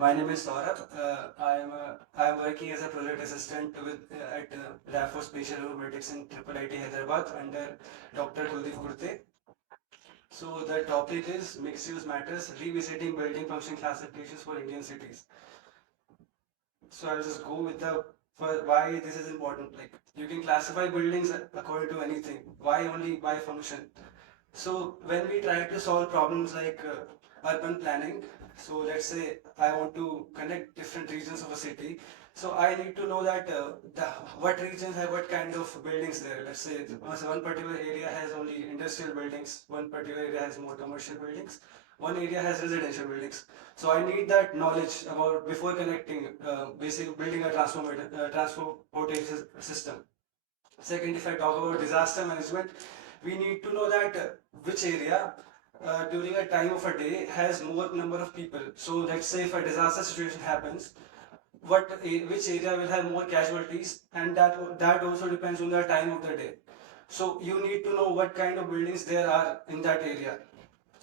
My name is Sourabh. I am working as a project assistant at Lab for Spatial Robotics in IIIT Hyderabad under Dr. Kuldeep Kurte. So the topic is mixed use matters, revisiting building function classifications for Indian cities. So I'll just go with the for why this is important. Like you can classify buildings according to anything. Why only by function? So when we try to solve problems like urban planning, so let's say I want to connect different regions of a city. So I need to know that what regions have what kind of buildings there. Let's say one particular area has only industrial buildings, one particular area has more commercial buildings, one area has residential buildings. So I need that knowledge about before connecting, basically building a transportation system. Second, if I talk about disaster management, we need to know that which area during a time of a day has more number of people. So let's say if a disaster situation happens, which area will have more casualties, and that also depends on the time of the day. So you need to know what kind of buildings there are in that area.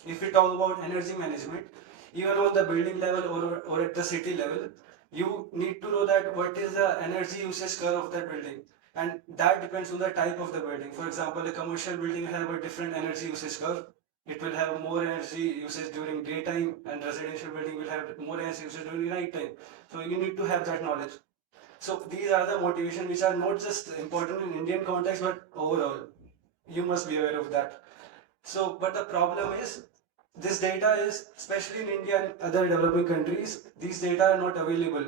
If we talk about energy management, even on the building level or at the city level, you need to know that what is the energy usage curve of that building. And that depends on the type of the building. For example, a commercial building will have a different energy usage curve. It will have more energy usage during daytime, and residential building will have more energy usage during night time. So you need to have that knowledge. So these are the motivation which are not just important in Indian context, but overall. You must be aware of that. So, but the problem is this data is, especially in India and other developing countries, these data are not available.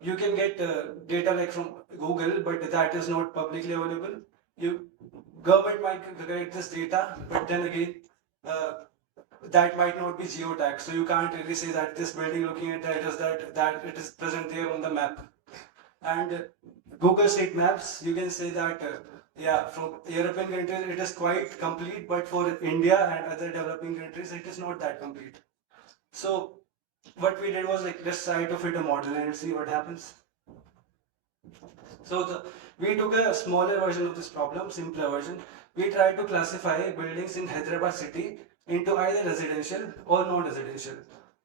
You can get data like from Google, but that is not publicly available. You Government might collect this data, but then again, uh, that might not be geotagged. So you can't really say that this building looking at that is that it is present there on the map. And Google Street Maps, you can say that, yeah, from European countries it is quite complete, but for India and other developing countries it is not that complete. So what we did was like, let's try to fit a model and see what happens. So we took a smaller version of this problem, simpler version. We tried to classify buildings in Hyderabad city into either residential or non-residential,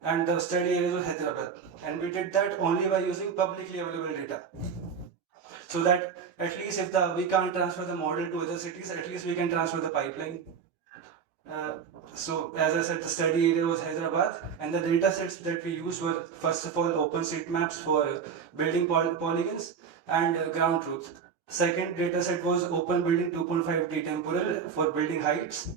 and the study area was Hyderabad. And we did that only by using publicly available data. So that at least if we can't transfer the model to other cities, at least we can transfer the pipeline. Uh, so as I said, the study area was Hyderabad, and the data sets that we used were first of all OpenStreetMaps for building polygons and ground truth. Second data set was Open Building 2.5D temporal for building heights,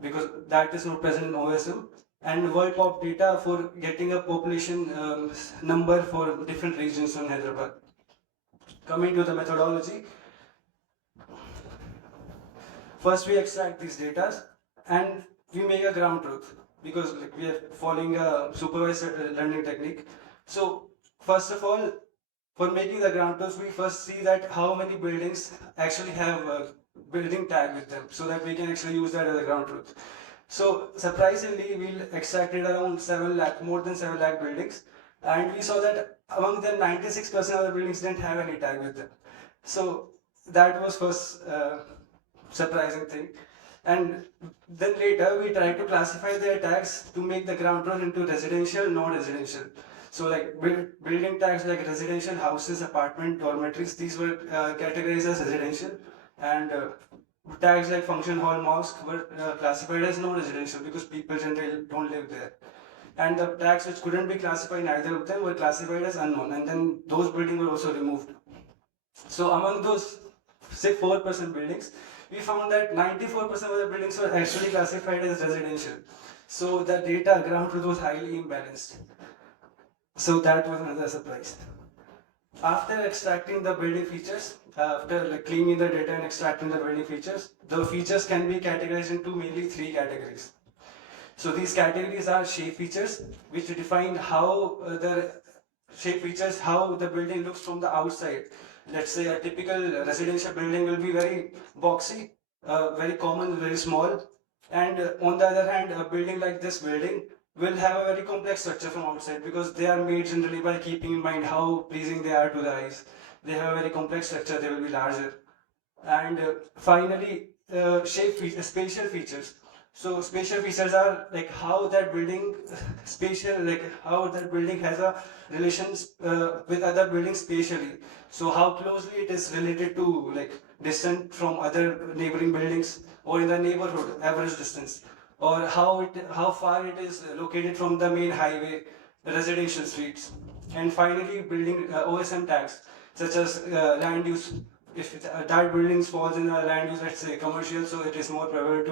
because that is not present in OSM, and world pop data for getting a population number for different regions in Hyderabad. Coming to the methodology, first we extract these data and we make a ground truth, because like, we are following a supervised learning technique. So first of all, for making the ground truth, we first see that how many buildings actually have a building tag with them, so that we can actually use that as a ground truth. So surprisingly, we extracted around 7 lakh, more than 7 lakh buildings, and we saw that among them 96% of the buildings didn't have any tag with them. So that was first surprising thing. And then later we tried to classify their tags to make the ground truth into residential, non-residential. So like building tags like residential houses, apartment, dormitories, these were categorized as residential, and tags like function hall, mosque were classified as non-residential because people generally don't live there. And the tags which couldn't be classified, neither of them were classified as unknown, and then those buildings were also removed. So among those, say 4% buildings, we found that 94% of the buildings were actually classified as residential. So the data ground truth was highly imbalanced. So that was another surprise. After extracting the building features, after like cleaning the data and extracting the features can be categorized into mainly 3 categories. So these categories are shape features, which define how how the building looks from the outside. Let's say a typical residential building will be very boxy, very common, very small. And on the other hand, a building like this building will have a very complex structure from outside, because they are made generally by keeping in mind how pleasing they are to the eyes. They have a very complex structure, they will be larger. And finally, spatial features. So spatial features are like how that building spatial, like how that building has a relations with other buildings spatially. So how closely it is related to like distant from other neighboring buildings or in the neighborhood average distance, or how far it is located from the main highway, residential streets, and finally building OSM tags such as land use. If that building falls in a land use, let's say commercial, so it is more probable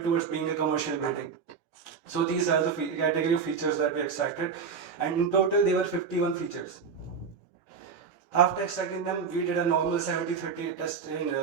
towards being a commercial building. So these are the category of features that we extracted, and in total there were 51 features. After extracting them, we did a normal 70-30 test in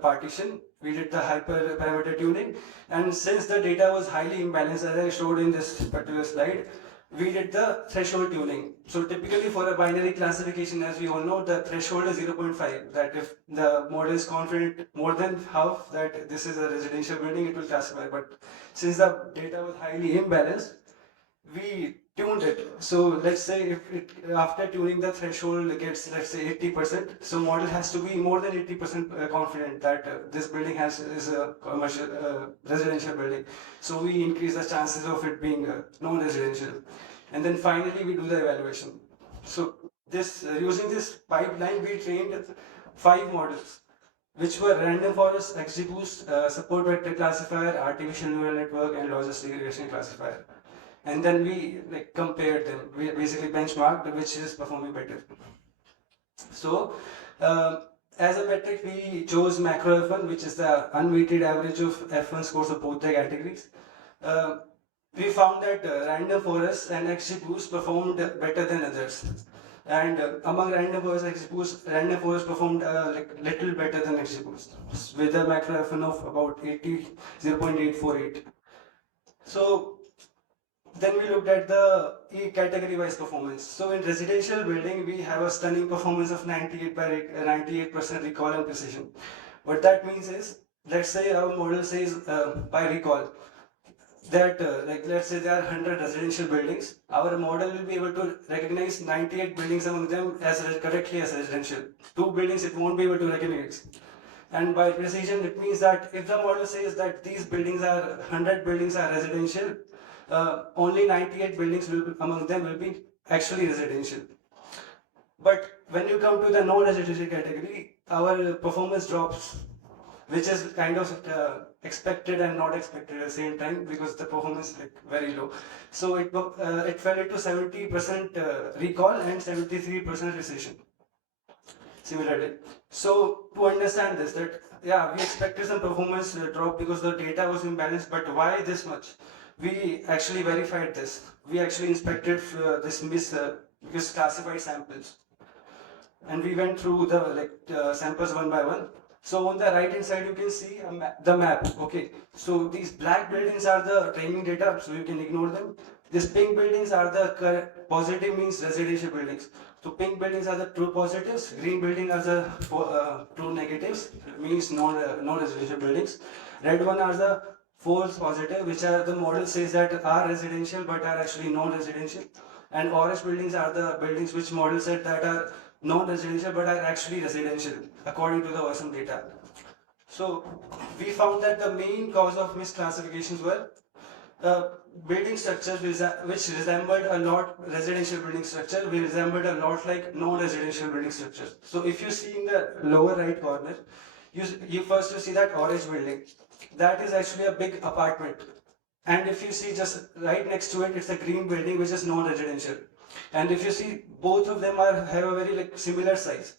partition. We did the hyperparameter tuning, and since the data was highly imbalanced, as I showed in this particular slide, we did the threshold tuning. So typically for a binary classification, as we all know, the threshold is 0.5. That if the model is confident more than half that this is a residential building, it will classify. But since the data was highly imbalanced, we tuned it. So let's say if it after tuning the threshold gets, let's say 80%, so model has to be more than 80% confident that this building is a commercial residential building. So we increase the chances of it being non-residential, and then finally we do the evaluation. So this using this pipeline we trained 5 models, which were random forest, XGBoost, support vector classifier, artificial neural network, and logistic regression classifier. And then we like compared them. We basically benchmarked which is performing better. So as a metric, we chose macro F1, which is the unweighted average of F1 scores of both the categories. Uh, we found that random forest and XGBoost performed better than others. And among random forest and XGBoost, random forest performed like little better than XGBoost with a macro F1 of about 0.848. So then we looked at the category wise performance. So in residential building, we have a stunning performance of 98% recall and precision. What that means is, let's say our model says by recall that like let's say there are 100 residential buildings, our model will be able to recognize 98 buildings among them as correctly as residential. 2 buildings it won't be able to recognize. And by precision, it means that if the model says that these buildings are 100 buildings are residential, only 98 buildings among them will be actually residential. But when you come to the non-residential category, our performance drops, which is kind of expected and not expected at the same time because the performance is like very low. So it fell into 70% recall and 73% precision. Similarly, so to understand this, that yeah, we expected some performance drop because the data was imbalanced, but why this much? We actually verified this. We actually inspected this misclassified samples, and we went through the samples one by one. So on the right hand side, you can see the map. Okay, so these black buildings are the training data, so you can ignore them. These pink buildings are the positive means residential buildings. So pink buildings are the true positives, green buildings are the true negatives, means non-residential buildings. Red one are the false positive, which are the model says that are residential but are actually non-residential. And orange buildings are the buildings which model said that are non-residential but are actually residential according to the OSM data. So we found that the main cause of misclassifications were building structures which resembled a lot residential building structure, we resembled a lot like non-residential building structures. So if you see in the lower right corner, you first you see that orange building. That is actually a big apartment. And if you see just right next to it, it's a green building which is non-residential. And if you see both of them have a very like similar size.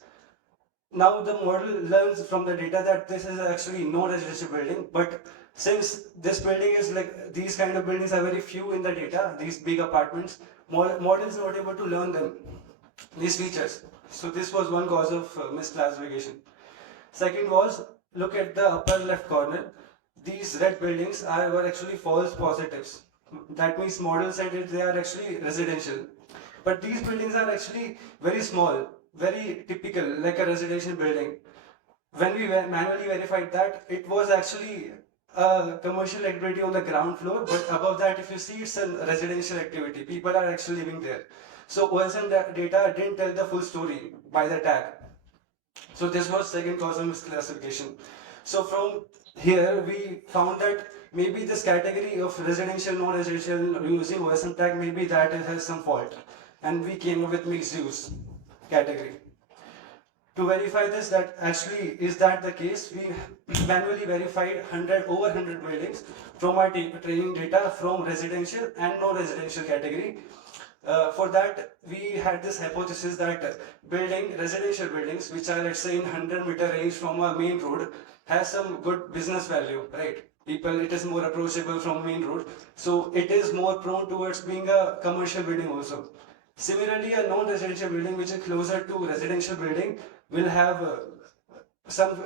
Now the model learns from the data that this is actually no residential building, but since this building is like these kind of buildings are very few in the data, these big apartments, model is not able to learn them, these features. So this was one cause of misclassification. Second was, look at the upper left corner. These red buildings were actually false positives. That means model said that they are actually residential. But these buildings are actually very small, very typical, like a residential building. When we manually verified that, it was actually a commercial activity on the ground floor, but above that, if you see, it's a residential activity. People are actually living there. So OSM data didn't tell the full story by the tag. So this was second cause of misclassification. So from here we found that maybe this category of residential, non-residential using OSM tag, maybe that has some fault. And we came up with mixed use category. To verify this, that actually is that the case, we manually verified over 100 buildings from our training data from residential and non-residential category. For that, we had this hypothesis that residential buildings, which are let's say in 100-meter range from a main road, has some good business value, right? People, it is more approachable from main road, so it is more prone towards being a commercial building also. Similarly, a non-residential building which is closer to residential building will have some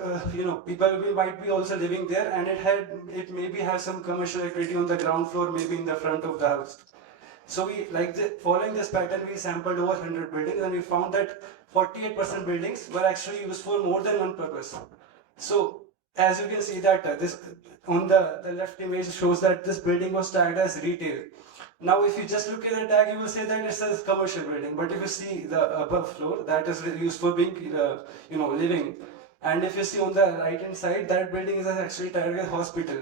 people might be also living there, and it maybe has some commercial activity on the ground floor, maybe in the front of the house. So we following this pattern, we sampled over 100 buildings, and we found that 48% buildings were actually used for more than one purpose. So as you can see that this on the left image shows that this building was tagged as retail. Now, if you just look at the tag, you will say that it's a commercial building. But if you see the above floor, that is used for being, living. And if you see on the right hand side, that building is actually tagged as hospital.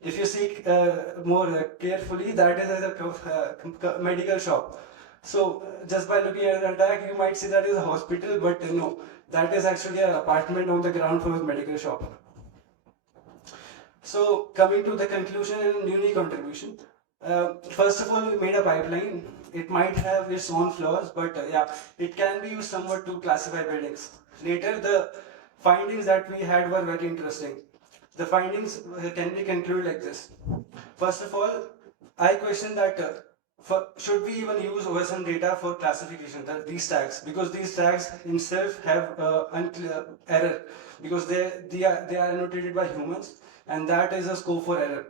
If you see more carefully, that is as a medical shop. So just by looking at the tag, you might see that is a hospital, but no, that is actually an apartment on the ground floor with medical shop. So coming to the conclusion and unique contribution. First of all, we made a pipeline. It might have its own flaws, but yeah, it can be used somewhat to classify buildings. Later, the findings that we had were very interesting. The findings can be concluded like this. First of all, I question that should we even use OSM data for classification, these tags, because these tags themselves have error, because they are annotated by humans, and that is a scope for error.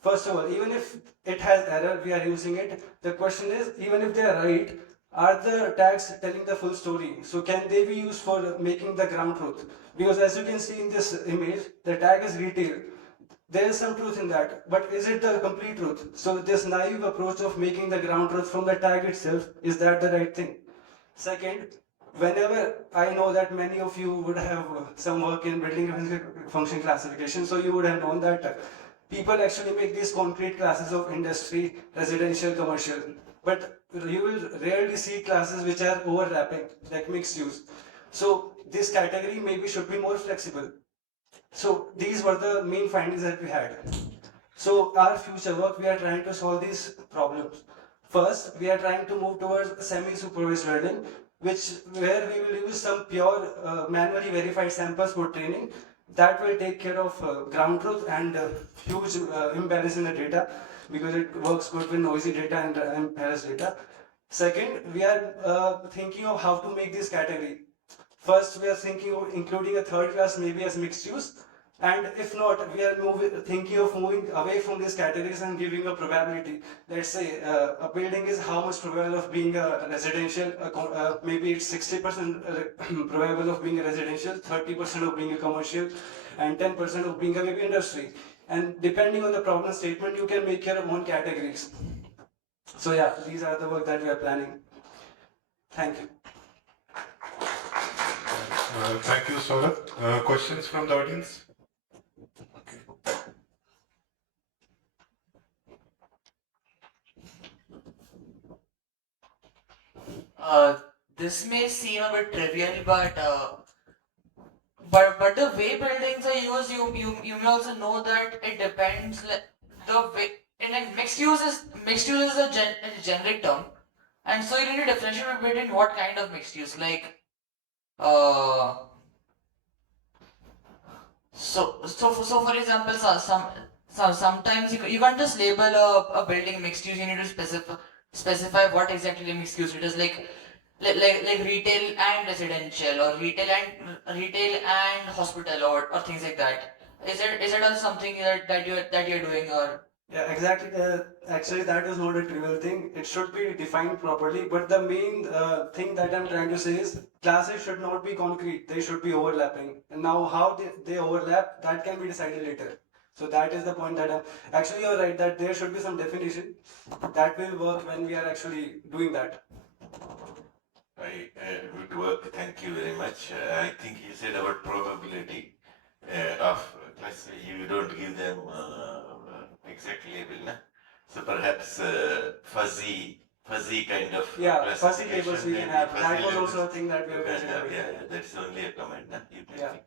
First of all, even if it has error, we are using it. The question is, even if they are right, are the tags telling the full story? So can they be used for making the ground truth? Because as you can see in this image, the tag is retail. There is some truth in that, but is it the complete truth? So this naive approach of making the ground truth from the tag itself, is that the right thing? Second, whenever I know that many of you would have some work in building function classification, so you would have known that people actually make these concrete classes of industry, residential, commercial. But you will rarely see classes which are overlapping, like mixed use. So this category maybe should be more flexible. So these were the main findings that we had. So our future work, we are trying to solve these problems. First, we are trying to move towards semi-supervised learning, where we will use some pure manually verified samples for training that will take care of ground truth and huge imbalance in the data, because it works good with noisy data and imbalanced data. Second, we are thinking of how to make this category. First, we are thinking of including a third class maybe as mixed use, and if not, we are thinking of moving away from these categories and giving a probability. Let's say a building is how much probable of being a residential, maybe it's 60% probable of being a residential, 30% of being a commercial, and 10% of being a maybe industry. And depending on the problem statement, you can make your own categories. So yeah, these are the work that we are planning. Thank you. Thank you, Sourabh. Questions from the audience? This may seem a bit trivial, but the way buildings are used, you may also know that it depends the way. In like mixed use is a generic term, and so you need to differentiate between what kind of mixed use. Uh, so for example, sometimes you can't just label a building mixed use. You need to specify what exactly mixed use it is, like retail and residential, or retail and hospital, or things like that. Is it also something that you're doing, or? Yeah, exactly. Actually, that is not a trivial thing. It should be defined properly. But the main thing that I'm trying to say is classes should not be concrete. They should be overlapping. And now, how they overlap, that can be decided later. So that is the point that actually you're right that there should be some definition that will work when we are actually doing that. Good work. Thank you very much. I think you said about probability. of class. You don't give them exact label, na? So perhaps fuzzy kind of Yeah, fuzzy classification. labels we can maybe have. fuzzy That was labels also a thing that we you were can have. considering. Yeah, that's only a comment, na? You can Yeah. think.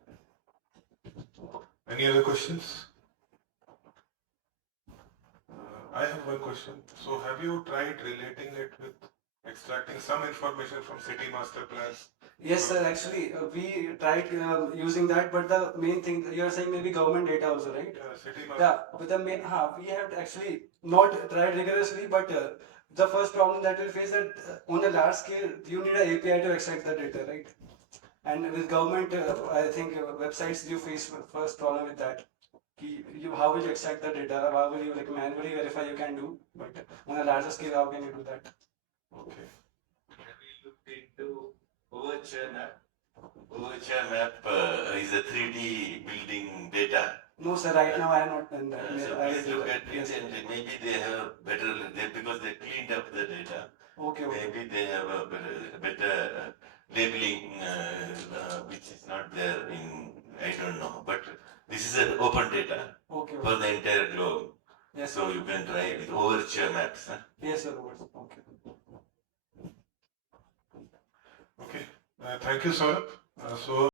Any other questions? I have one question. So have you tried relating it with extracting some information from city master plans? Yes, sir. Actually, we tried using that, but the main thing you are saying maybe government data also, right? City master. Yeah, but the main, we have actually not tried rigorously, but the first problem that we face that on a large scale, you need an API to extract the data, right? And with government, I think websites you face first problem with that. How will you extract the data? How will you like manually verify you can do? But on a larger scale, how can you do that? Okay. Have you looked into OHR map? OHR map is a 3D building data. No, sir. Right now, I have not done that. So I will please do look that. at it Yes. and maybe they have better, because they cleaned up the data. Okay. Okay. Maybe they have a better labeling which is not there in, I don't know. But this is an open data Okay. for the entire globe. Yes. So you can try with overture maps. Huh? Yes, sir. Okay. Okay. Thank you, Saurabh. So